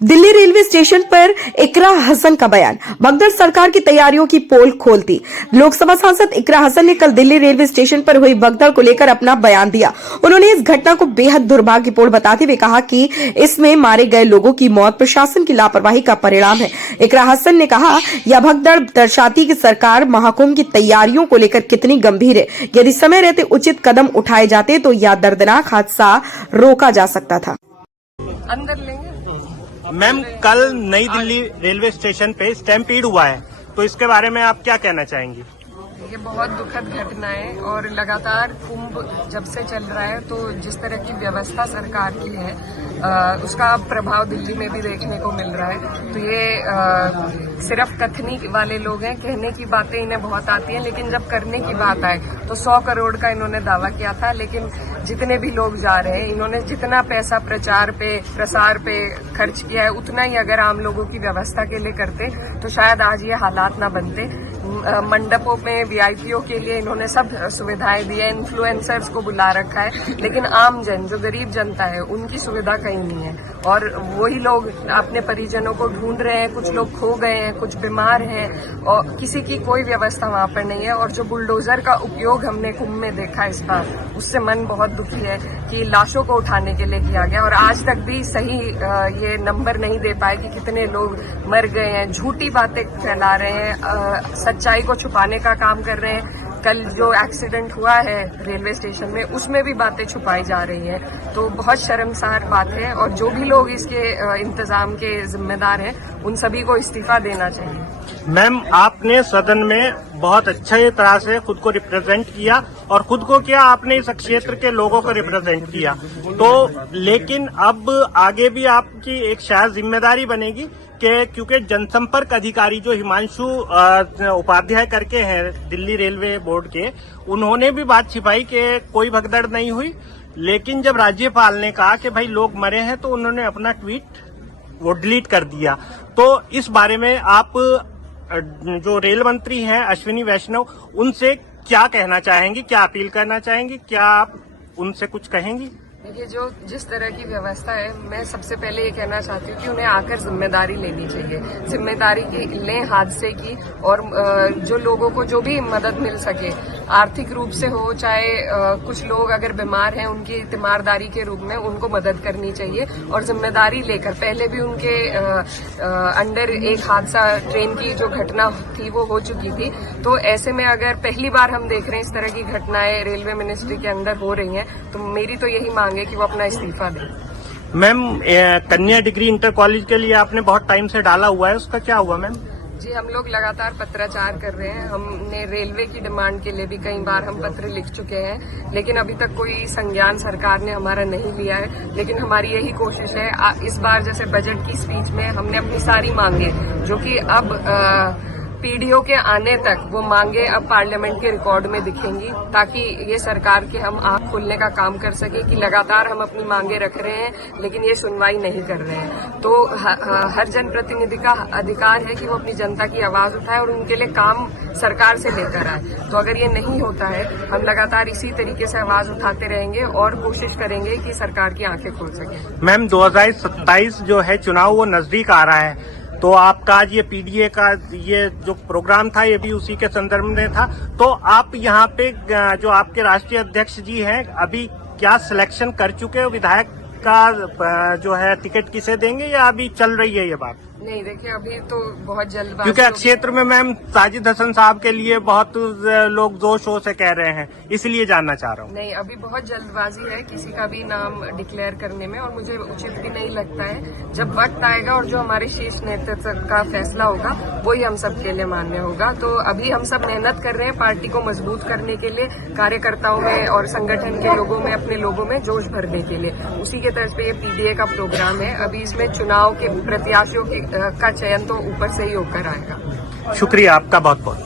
Delhi railway station पर इकरा हसन का बयान, भगदड़ सरकार की तैयारियों की पोल खोलती। लोकसभा सांसद इकरा हसन ने कल दिल्ली रेलवे स्टेशन पर हुई भगदड़ को लेकर अपना बयान दिया। उन्होंने इस घटना को बेहद दुर्भाग्यपूर्ण बताते हुए कहा कि इसमें मारे गए लोगों की मौत प्रशासन की लापरवाही का परिणाम है। इकरा हसन ने कहा, यह भगदड़ दर्शाती कि सरकार महाकुंभ की तैयारियों को लेकर कितनी गंभीर है। यदि समय रहते उचित कदम उठाए जाते तो यह दर्दनाक हादसा रोका जा सकता था। अंदर लेंगे। मैम, कल नई दिल्ली रेलवे स्टेशन पे स्टैम्पीड हुआ है, तो इसके बारे में आप क्या कहना चाहेंगी? ये बहुत दुखद घटना है और लगातार कुंभ जब से चल रहा है तो जिस तरह की व्यवस्था सरकार की है उसका प्रभाव दिल्ली में भी देखने को मिल रहा है। तो ये सिर्फ कथनी वाले लोग हैं, कहने की बातें इन्हें बहुत आती हैं, लेकिन जब करने की बात आए तो 100 करोड़ का इन्होंने दावा किया था, लेकिन जितने भी लोग जा रहे हैं, इन्होंने जितना पैसा प्रचार पे प्रसार पे खर्च किया है उतना ही अगर आम लोगों की व्यवस्था के लिए करते तो शायद आज ये हालात ना बनते। मंडपों में वीआईपीओ के लिए इन्होंने सब सुविधाएं दी है, इन्फ्लुएंसर्स को बुला रखा है, लेकिन आम जन जो गरीब जनता है उनकी सुविधा कहीं नहीं है। और वही लोग अपने परिजनों को ढूंढ रहे हैं, कुछ लोग खो गए हैं, कुछ बीमार हैं और किसी की कोई व्यवस्था वहां पर नहीं है। और जो बुलडोजर का उपयोग हमने कुंभ में देखा इस बार, उससे मन बहुत दुखी है कि लाशों को उठाने के लिए किया गया और आज तक भी सही ये नंबर नहीं दे पाए कि कितने लोग मर गए हैं। झूठी बातें फैला रहे हैं, सच्चाई को छुपाने का काम कर रहे हैं। कल जो एक्सीडेंट हुआ है रेलवे स्टेशन में उसमें भी बातें छुपाई जा रही हैं, तो बहुत शर्मसार बात है। और जो भी लोग इसके इंतजाम के जिम्मेदार हैं उन सभी को इस्तीफा देना चाहिए। मैम, आपने सदन में बहुत अच्छे तरह से खुद को रिप्रेजेंट किया और खुद को क्या आपने इस क्षेत्र के लोगों को रिप्रेजेंट किया, तो लेकिन अब आगे भी आपकी एक शायद जिम्मेदारी बनेगी कि क्योंकि जनसंपर्क अधिकारी जो हिमांशु उपाध्याय करके हैं दिल्ली रेलवे बोर्ड के, उन्होंने भी बात छिपाई कि कोई भगदड़ नहीं हुई, लेकिन जब राज्यपाल ने कहा कि भाई लोग मरे हैं तो उन्होंने अपना ट्वीट वो डिलीट कर दिया। तो इस बारे में आप जो रेल मंत्री हैं अश्विनी वैष्णव, उनसे क्या कहना चाहेंगी, क्या अपील करना चाहेंगी, क्या आप उनसे कुछ कहेंगी? देखिए, जो जिस तरह की व्यवस्था है, मैं सबसे पहले ये कहना चाहती हूँ कि उन्हें आकर जिम्मेदारी लेनी चाहिए। जिम्मेदारी की लें हादसे की, और जो लोगों को जो भी मदद मिल सके आर्थिक रूप से हो, चाहे कुछ लोग अगर बीमार हैं उनकी तीमारदारी के रूप में उनको मदद करनी चाहिए और जिम्मेदारी लेकर। पहले भी उनके अंडर एक हादसा ट्रेन की जो घटना थी वो हो चुकी थी, तो ऐसे में अगर पहली बार हम देख रहे हैं इस तरह की घटनाएं रेलवे मिनिस्ट्री के अंदर हो रही हैं, तो मेरी तो यही मांग है कि वो अपना इस्तीफा दें। मैम, कन्या डिग्री इंटर कॉलेज के लिए आपने बहुत टाइम से डाला हुआ है, उसका क्या हुआ? मैम जी, हम लोग लगातार पत्राचार कर रहे हैं। हमने रेलवे की डिमांड के लिए भी कई बार हम पत्र लिख चुके हैं, लेकिन अभी तक कोई संज्ञान सरकार ने हमारा नहीं लिया है। लेकिन हमारी यही कोशिश है, इस बार जैसे बजट की स्पीच में हमने अपनी सारी मांगे, जो कि अब पीडीओ के आने तक वो मांगे अब पार्लियामेंट के रिकॉर्ड में दिखेंगी, ताकि ये सरकार के हम आंख खोलने का काम कर सके कि लगातार हम अपनी मांगे रख रहे हैं लेकिन ये सुनवाई नहीं कर रहे हैं। तो हर जनप्रतिनिधि का अधिकार है कि वो अपनी जनता की आवाज उठाए और उनके लिए काम सरकार से लेकर आए। तो अगर ये नहीं होता है, हम लगातार इसी तरीके से आवाज उठाते रहेंगे और कोशिश करेंगे कि सरकार की आंखें खोल सके। मैम, 2027 जो है चुनाव वो नजदीक आ रहा है, तो आपका आज ये पीडीए का ये जो प्रोग्राम था ये भी उसी के संदर्भ में था, तो आप यहाँ पे जो आपके राष्ट्रीय अध्यक्ष जी हैं अभी क्या सिलेक्शन कर चुके हो? विधायक का जो है टिकट किसे देंगे या अभी चल रही है ये बात? नहीं, देखिए, अभी तो बहुत जल्दबाजी, क्योंकि क्षेत्र में मैम साजिद हसन साहब के लिए बहुत लोग जोर शोर से कह रहे हैं, इसलिए जानना चाह रहा हूँ। नहीं, अभी बहुत जल्दबाजी है किसी का भी नाम डिक्लेयर करने में, और मुझे उचित भी नहीं लगता है। जब वक्त आएगा और जो हमारे शीर्ष नेतृत्व का फैसला होगा वही हम सबके लिए मान्य होगा। तो अभी हम सब मेहनत कर रहे हैं पार्टी को मजबूत करने के लिए, कार्यकर्ताओं में और संगठन के लोगों में, अपने लोगों में जोश भरने के लिए। उसी के तर्ज पे ये पीडीए का प्रोग्राम है। अभी इसमें चुनाव के प्रत्याशियों का चयन तो ऊपर से ही होकर आएगा। शुक्रिया आपका बहुत बहुत।